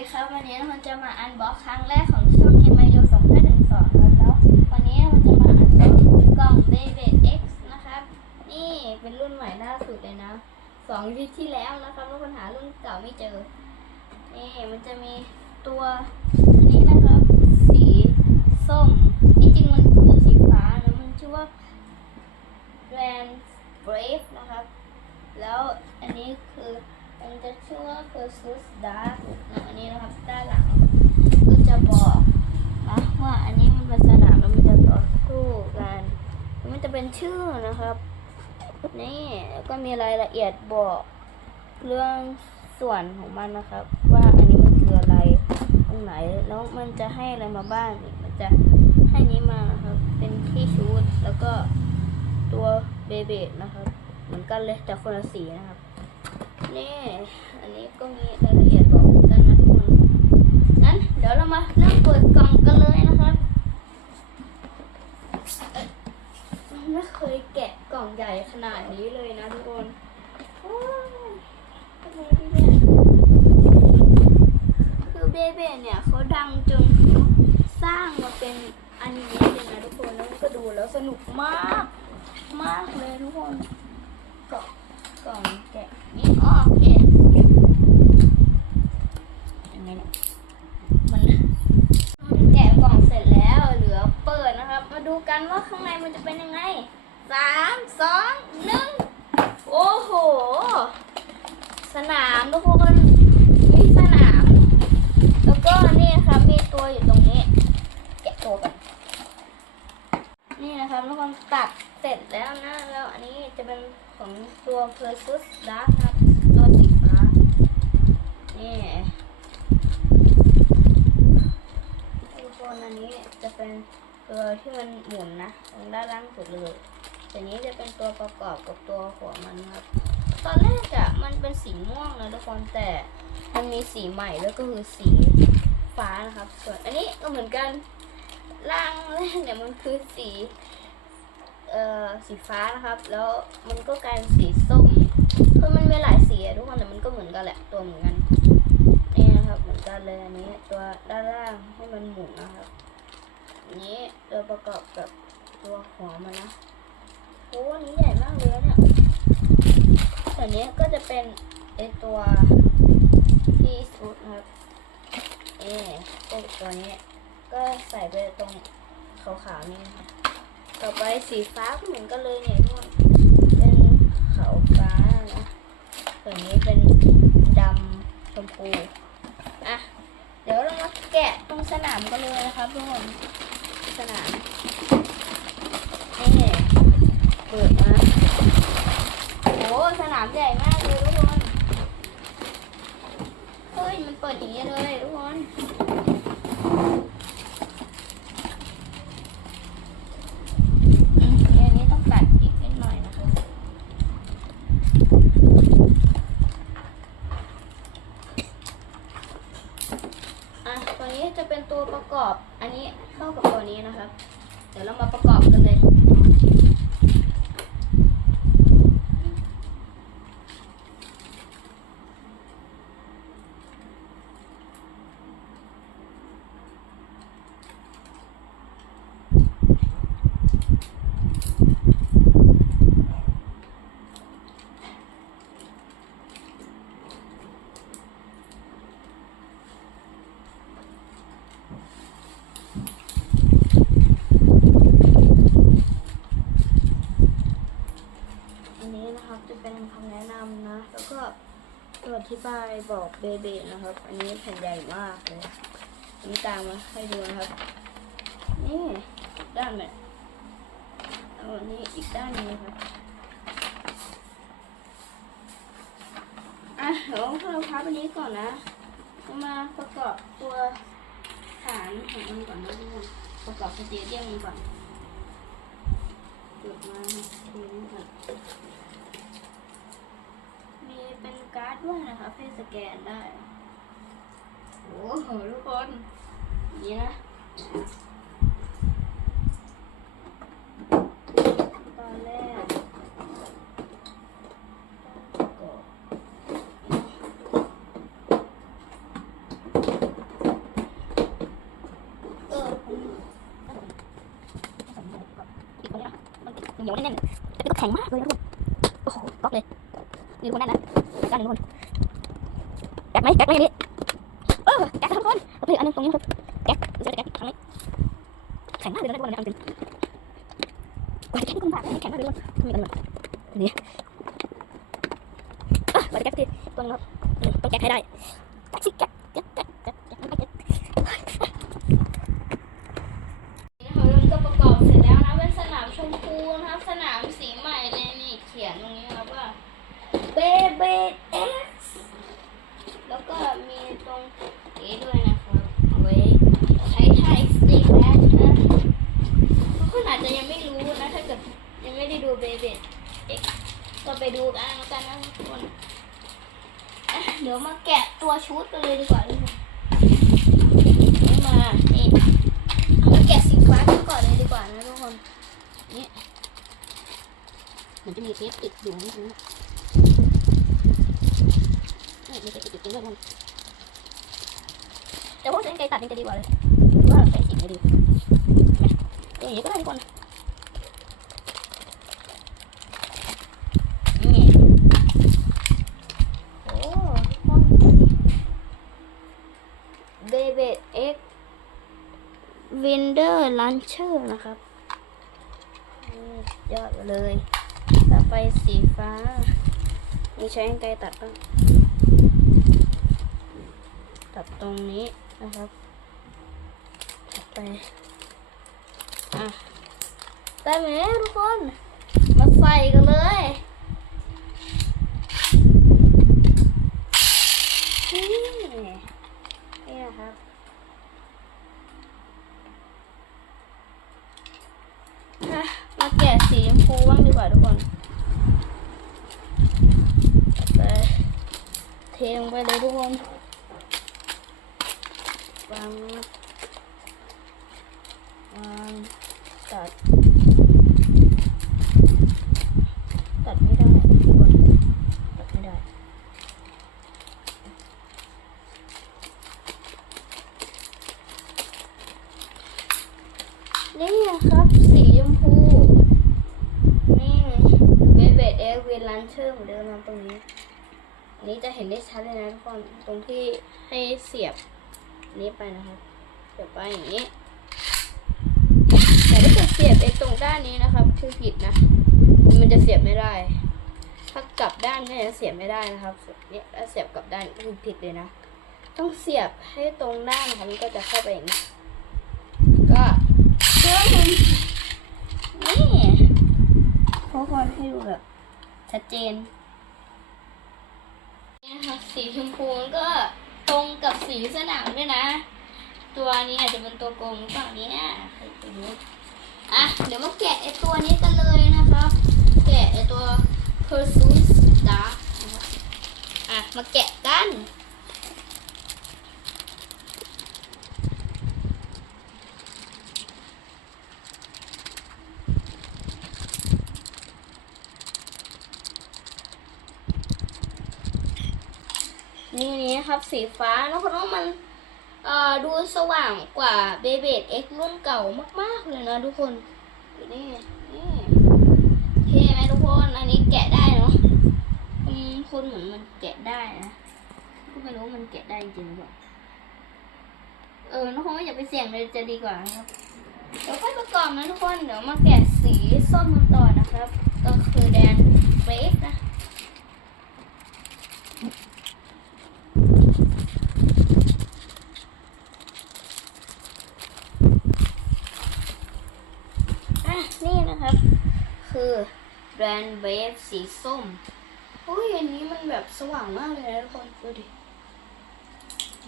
ดีครับ วันนี้เราจะมาอันบ็อกครั้งแรกของช่อง m i u 2 5 1 2แล้วแล้ว วันนี้เราจะมาอันบ็อกกล่อง b a b y X นะครับ นี่เป็นรุ่นใหม่ล่าสุดเลยนะสองวิที่แล้วนะครับทุกคนหารุ่นเก่าไม่เจอ นี่มันจะมีตัวอันนี้นะครับ สีส้มที่จริงมันคือสีฟ้านะมันชื่อว่า Grand Brave นะครับ แล้วอันนี้คือ มันจะชื่อว่า Versus Dark นะอันนี้นะครับด้านหลังก็จะบอกนะว่าอันนี้มันเป็นสนามแล้วมันจะต่อสู้กันมันจะเป็นชื่อนะครับ นี่แล้วก็มีรายละเอียดบอกเรื่องส่วนของมันนะครับ ว่าอันนี้มันคืออะไรตรงไหนแล้วมันจะให้อะไรมาบ้างนี่มันจะให้นี้มานะครับ เป็นที่ชูดแล้วก็ตัวเบเบดนะครับ เหมือนกันเลยแต่คนละสีนะครับ นี่อันนี้ก็มีรายละเอียดบอกกันนะทุกคน งั้นเดี๋ยวเรามาเริ่มเปิดกล่องกันเลยนะครับไม่เคยแกะกล่องใหญ่ขนาดนี้เลยนะทุกคนทำไมพี่เบนคือเบเบเนี่ยเขาดังจนเขาสร้างมาเป็นอันิเมะเลยนะทุกคนแล้วก็ดูแล้วสนุกมาก มากเลยทุกคนกล่องกล่องแกะนี่อ๋อแกะยังไงเนี่ยมันแกะกล่องเสร็จแล้วเหลือเปิดนะครับ มาดูกันว่าข้างในมันจะเป็นยังไงสามสองหนึ่งโอ้โห สนามทุกคนมีสนาม แล้วก็นี่ครับมีตัวอยู่ตรงนี้ แกะตัวกัน นี่นะครับทุกคนตัดเสร็จแล้วนะ แล้วอันนี้จะเป็น ตัว Versus Dark นะครับ ตัวสีฟ้า นี่ทุกคนอันนี้จะเป็นตัวที่มันหมุนนะตรงด้านล่างสุดเลยแต่นี้จะเป็นตัวประกอบกับตัวหัวมันครับ ตอนแรกอะมันเป็นสีม่วงนะทุกคนแต่มันมีสีใหม่แล้วก็คือสีฟ้านะครับ ส่วนอันนี้ก็เหมือนกันล่างแรกเนี่ยมันคือสี เอ่อสีฟ้านะครับ แล้วมันก็กลายเป็นสีส้มคือมันมีหลายสีทุกคนแต่มันก็เหมือนกันแหละตัวเหมือนกันนี่นะครับเหมือนกันเลยอันนี้ตัวด้านล่างให้มันหมุนนะครับอันนี้ตัวประกอบกับตัวหัวมันนะโอ้อันนี้ใหญ่มากเลยนะเนี่ยแต่อันนี้ก็จะเป็นไอตัวที่สุดนะครับเอ๊ตัวนี้ก็ใส่ไปตรงขาวๆนี่นะครับ ต่อไปสีฟ้าก็เหมือนกันเลยเนี่ยทุกคนเป็นขาวฟ้านะส่วนนี้เป็นดำชมพูอะเดี๋ยวเรามาแกะตรงสนามกันเลยนะครับทุกคนสนามนี่เปิดมาโอ้สนามใหญ่มากเลยทุกคนเฮ้ยมันเปิดอย่างนี้เลยทุกคน อืมอันนี้ต้องตัดอีกนิดหน่อยนะคะอะตัวนี้จะเป็นตัวประกอบ อันนี้เข้ากับตัวนี้นะครับ เดี๋ยวเรามาประกอบกันเลย อันนี้นะครับจะเป็นคำแนะนำนะ แล้วก็ตัวอธิ บายบอกเบเบนะครับ อันนี้แผ่นใหญ่มากเลยนนี้ตามมาให้ดูนะครับ นี่ด้านเนี่ยเอาอันนี้อีกด้านนึงครับอะเดี๋ยวเราพับอันนี้ก่อนนะมาประกอบตัวฐานของมันก่อนนะทุกคนประกอบสเตเดียมมันก่อนจุดมาทีนี้ก่อน การ์ดด้วยนะคะเพื่อสแกนได้โอ้โหทุกคนนี่นะตอนแรกเหนียวแน่นๆแต่ก็แข็งมากเลยนะทุกคนโอ้โหก๊อกเลยยืนคนแน่นนะ แก๊กครับทุกคนเอาไปอีกอันหนึงตรงนี้ครับแก๊กดูสิแก๊กครั้งนี้แข็งมากเลยนะทุกคนนนี้เอาจริงกว่าจะแก๊กที่คุณผ่าแข็งมากเลยทุกคนทำไมกันแบบนี่อะกว่าจะแก๊กทีตัวนึงครับต้องแก๊กให้ได้แก๊กสิแก๊กแก๊กแก๊กแก๊กแก๊กแก๊กแก๊กนะประกอบเสร็จแล้วนะเป็นสนามชมพูนะครับสนามสีใหม่เลยนี่เขียนตรงนี้ครับว่าเบเบเอ็กซ์แล้วก็มีตรงนี้ด้วยนะครับเอาไว้ใช้ไทยสติ๊กแอดนะทุกคนอาจจะยังไม่รู้นะถ้าเกิดยังไม่ได้ดูเบเบเอ็กซ์ก็ไปดูกันแล้วกันนะทุกคนอะเดี๋ยวมาแกะตัวชุดกันเลยดีกว่าทุกคนนี่มานี่ เอามาแกะสีฟ้ากันก่อนเลยดีกว่านะทุกคน นี่ เหมือนจะมีเทปติดอยู่นิดนึงนี่มี เทปติดอยู่ตรงนี้ด้วยแต่ว่าใช้ไกลตัดนี่จะดีกว่าเลยว่าใช้สีไม่ดีอย่างนี้ก็ได้ทุกคนเบเบเอ็กวินเดอร์ลันเชอร์นะครับยอดเลย ต่อไปสีฟ้า มีใช้ไกตัดบ้าง ตัดตรงนี้นะครับตัดไปอะได้ไหมทุกคน มาใส่กันเลยนี่นี่นะครับมาแกะสีชมพูบ้างดีกว่าทุกคนไปเทลงไปเลยทุกคนางวางตัด ตัดไม่ได้ทุกคนตัดไม่ได้ นี่ครับ สีชมพู นี่เบเบดเอเวนลันเชอร์เหมือนเดิมนะตรงนี้ อันนี้จะเห็นได้ชัดเลยนะทุกคน ตรงที่ให้เสียบ นี้ไปนะครับเสียบไปอย่างนี้ แต่ถ้าเกิดเสียบไอ้ตรงด้านนี้นะครับ คือผิดนะ มันจะเสียบไม่ได้ ถ้ากลับด้านเนี่จะเสียบไม่ได้นะครับเนี่ยถ้าเสียบกลับด้านคือผิดเลยนะ ต้องเสียบให้ตรงด้านนะครับมันก็จะเข้าไปอย่างนี้ ก็เชื่อมันนี่ทุกคนให้ดูแบบชัดเจนนี่นะคะสีชมพูก็ ตรงกับสีสนามด้วยนะ ตัวนี้อาจจะเป็นตัวโกงหรือเปล่าเนี้ยใครไปดูอะ เดี๋ยวมาแกะไอตัวนี้กันเลยนะครับ แกะไอตัว Pursuit Dark อะ มาแกะกัน นี่นี่นะครับสีฟ้าแล้วคนว่ามันเอ่อดูสว่างกว่าเบเบดเอ็กรุ่นเก่ามากๆเลยนะทุกคนดูนี่นี่เท่ไหมทุกคนอันนี้แกะได้เนาะอืมคนเหมือนมันแกะได้นะก็ไม่รู้มันแกะได้จริงหรือเปล่าเออทุกคนไม่าไปเสี่ยงเลยจะดีกว่าครับเดี๋ยวค่อยประกอบนะทุกคนเดี๋ยวมาแกะสีส้มกันต่อนะครับ ก็คือแดนเฟสนะ นี่นะครับ คือ แบรนด์เวฟสีส้มอุ้ยอันนี้มันแบบสว่างมากเลยนะทุกคนดูดิ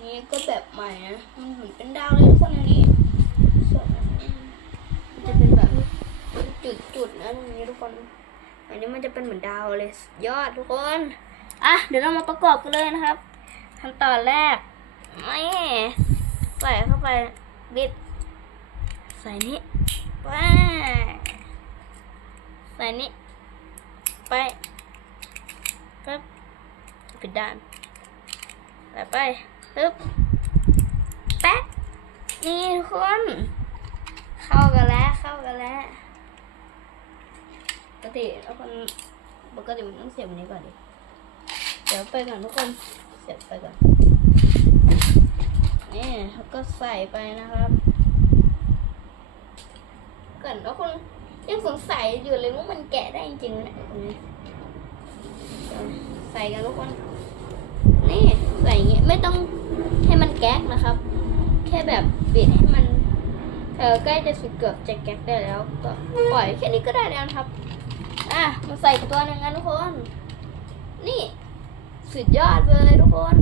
นี่ก็แบบใหม่นะมันเหมือนเป็นดาวเลยทุกคนอันนี้ส่วนอันนี้มันจะเป็นแบบจุดๆนะตรงนี้ทุกคนอันนี้มันจะเป็นเหมือนดาวเลยสุดยอดทุกคนอะเดี๋ยวเรามาประกอบกันเลยนะครับขั้นตอนแรกไม่ใส่เข้าไปบิด ใส่นี้ว้าใส่นี้ ไปปึ๊บปิดด้านใส่ไปปึ๊บแป๊ะนี่ทุกคนเข้ากันแล้วเข้ากันแล้วติทุกคนปกติมันต้องเสียบอันนี้ก่อนดิเดี๋ยวไปก่อนทุกคนเสียบไปก่อนนี่แล้วก็ใส่ไปนะครับก่อนทุกคน ยังสงสัยอยู่เลยว่ามันแกะได้จริงๆนี่ยตรงนี้ใส่กันทุกคน นี่ใส่อย่างเงี้ยไม่ต้องให้มันแก๊กนะครับ แค่แบบบิดให้มันเออใกล้จะสุดเกือบจะแก๊กได้แล้ว ก็ปล่อยแค่นี้ก็ได้แล้วครับ อะมาใส่ตัวหนึ่งกันทุกคน นี่สุดยอดเลยทุกคน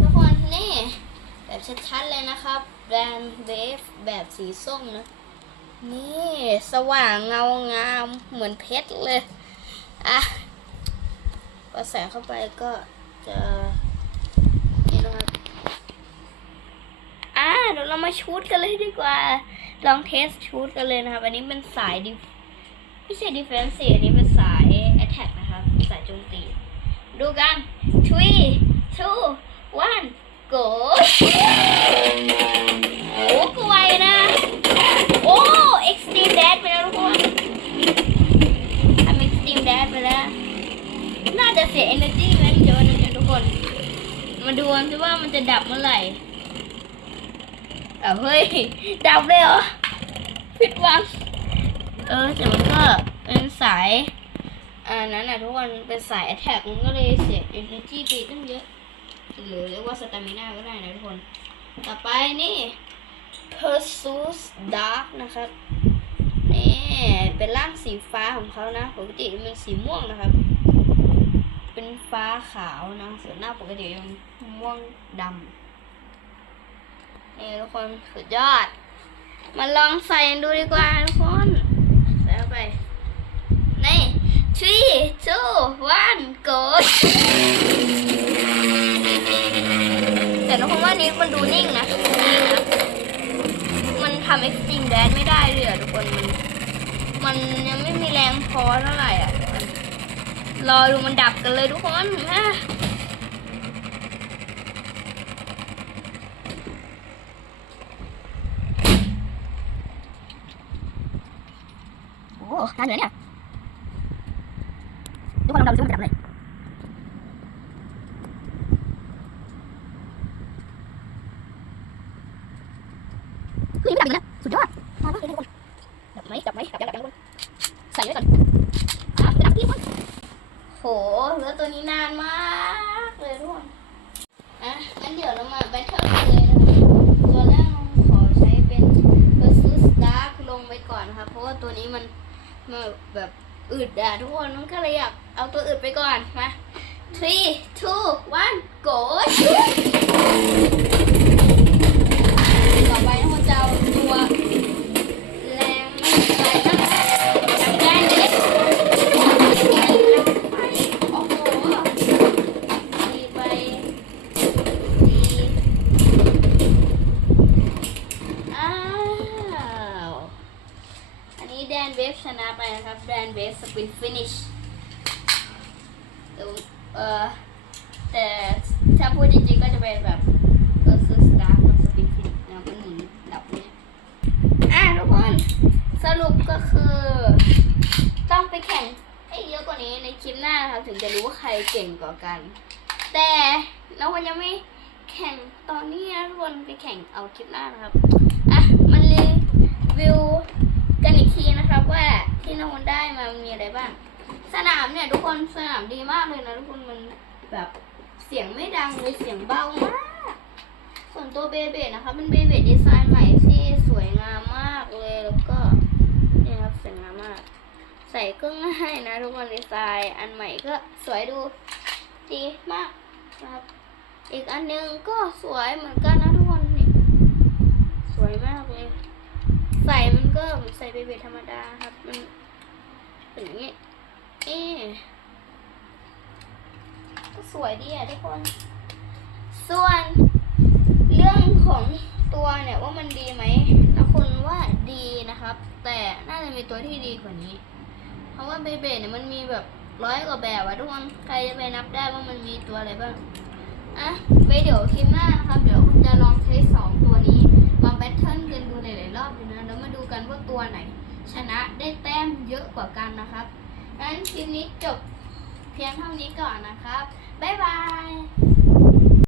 ทุกคนนี่ แบบ ชัดๆเลยนะครับแบรนด์เวฟแบบสีส้มนะ นี่สว่างเงางามเหมือนเพชรเลย อะพอใส่เข้าไปก็จะนี่นะครับอ่าเดี๋ยวเรามาชูดกันเลยดีกว่า ลองเทสชูดกันเลยนะครับ อันนี้เป็นสายดิไม่ใช่ดิเฟนซีอันนี้เป็นสายแอตแทกนะครับ สายโจมตี ดูกัน three two one โอ้ก็ไวนะ โอ้ extreme dash ไปแล้วทุกคนทำ extreme dash ไปแล้ว น่าจะเสีย energy ไหมเดี๋ยวนะเดี๋ยวทุกคน มาดูกันสิว่ามันจะดับเมื่อไหร่อ้าเฮ้ย ดับเลยเหรอผิดหวังเออแต่มันก็เป็นสายอันนั้นนะทุกคนเป็นสาย attack มันก็เลยเสีย energy ไปตั้งเยอะ หรือเรียกว่า stamina ก็ได้นะทุกคน ต่อไปนี่ Persus Dark นะครับ นี่เป็นร่างสีฟ้าของเขานะ ปกติมันสีม่วงนะครับ เป็นฟ้าขาวนะ ส่วนหน้าปกติมันม่วงดำนี่ทุกคนสุดยอด มาลองใส่ดูดีกว่าทุกคน ใส่เข้าไป นี่ three two one go ว่านี้มันดูนิ่งนะนิ่งนะมันทำ extreme dash ไม่ได้เลยอะทุกคนมันมันยังไม่มีแรงพอเท่าไหร่อะรอดูมันดับกันเลยทุกคนอะโอ้นานเหนือเนี่ยทุกคนลองเดาดูซิมันจะดับเลยคือยังไม่ดับอีกนะสุดยอดนานมากเลยทุกคนดับไหม ดับดับยังดับยังใส่ไว้ก่อนอะจะดับกี่คนโหแล้วตัวนี้นานมากเลยทุกคนอะงั้นเดี๋ยวเรามาแบทเทิลกันเลยนะคะตัวแรกเราขอใช้เป็น versus dark ลงไปก่อนนะคะเพราะว่าตัวนี้มันมันแบบอึดอะทุกคนมันก็เลยอยากเอาตัวอึดไปก่อนมา three two one go ต่อไปทุกคนจะเอาตัวแรงไม่ รุปก็คือ ต้องไปแข่งให้เยอะกว่านี้ในคลิปหน้านะครับ ถึงจะรู้ว่าใครเก่งกว่ากัน แต่เราคนยังไม่แข่งตอนนี้นะทุกคนไปแข่งเอาคลิปหน้านะครับอะมันรีวิวกันอีกทีนะครับว่าที่น้องคนได้มามันมีอะไรบ้าง สนามเนี่ยทุกคนสนามดีมากเลยนะทุกคนมันแบบเสียงไม่ดังเลยเสียงเบามาก ส่วนตัวเบเบดนะคะเป็นเบเบดดีไซน์ใหม่ที่สวยงามมากเลยแล้วก็เนี่ยครับสวยงามมาก ใส่ก็ง่ายนะทุกคนดีไซน์อันใหม่ก็สวยดูดีมากนะครับ อีกอันหนึงก็สวยเหมือนกันนะทุกคนนี่สวยมากเลย ใส่มันก็เหมือนใส่เบเบธรรมดาครับ มันเป็นอย่างนี้เอ๊ก็สวยดีอะทุกคน ส่วนเรื่องของตัวเนี่ยว่ามันดีไหมนะคุณว่าดีนะครับ แต่น่าจะมีตัวที่ดีกว่านี้ ราะว่าเบเบเนี่ยมันมีแบบร้อยกว่าแบบอะทุกคนใครจะไปนับได้ว่ามันมีตัวอะไรบ้างอะไว้เดี๋ยวคลิปหน้านะครับเดี๋ยวคุณจะลองใช้สองตัวนี้มาแบทเทิลกันดูหลายๆรอบดูนะแล้วมาดูกันว่าตัวไหน ชนะได้แต้มเยอะกว่ากันนะครับงั้นคลิปนี้จบเพียงเท่านี้ก่อนนะครับบ๊ายบาย